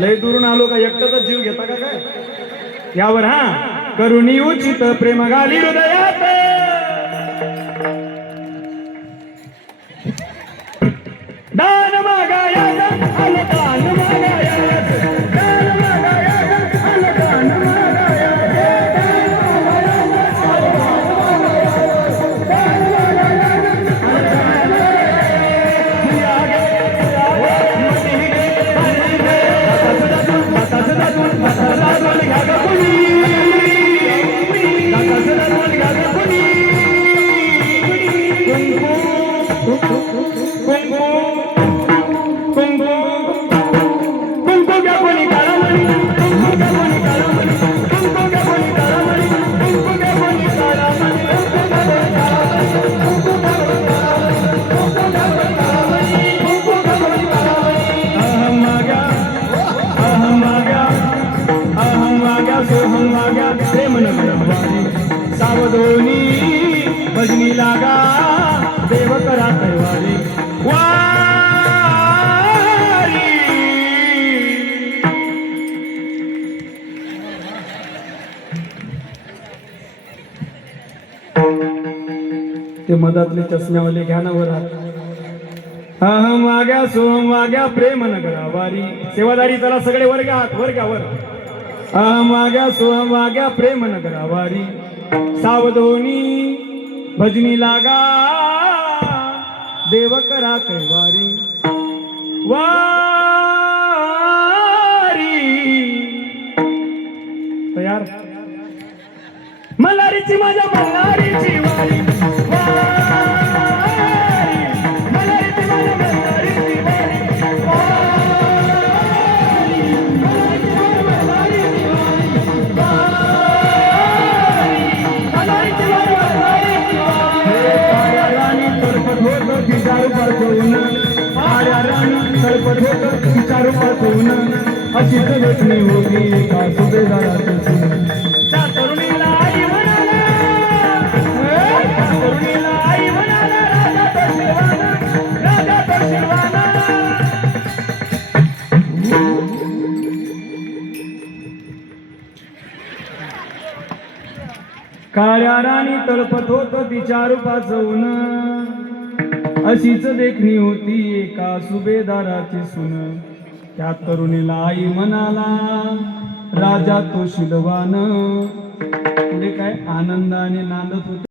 लय दुरून आलो का एकटाचा जीव घेता का काय यावर हा करुणी उचित प्रेम घाली हृदयात दान मागाया दान मागाया दान मागाया दान मागाया सावधोनी भजनी लागा देव करा कैवारी वारी ते मधातले चष्म्यावाले घ्या ना वर अहम वाग्या सोहम वाग्या प्रेम नगरा वारी सेवादारी चला सगळे वर घ्या वर घ्या वर अहम वाग्या सोहम वाग्या प्रेम नगरा वारी सावधोनी भजनी लागा देव करा कैवारी वारी तयार मल्हारीची माझ्या मल्हारीची वारी मल्हारीची माझ्या मल्हारीची वारी विचारू पाठवून अशीच वेचणी होती एका सुभेदाराची त्या तरुणीला आई म्हणाला त्या तरुणीला आई म्हणाला राजा तो शिवाना काळ्या राणी तळपत होत तिच्या रूपाचं अशीच देखणी होती एका सुभेदाराची सून त्या तरुणीला आई म्हणाला राजा तो शिलवान पुढे काय आनंदाने नांदत होते.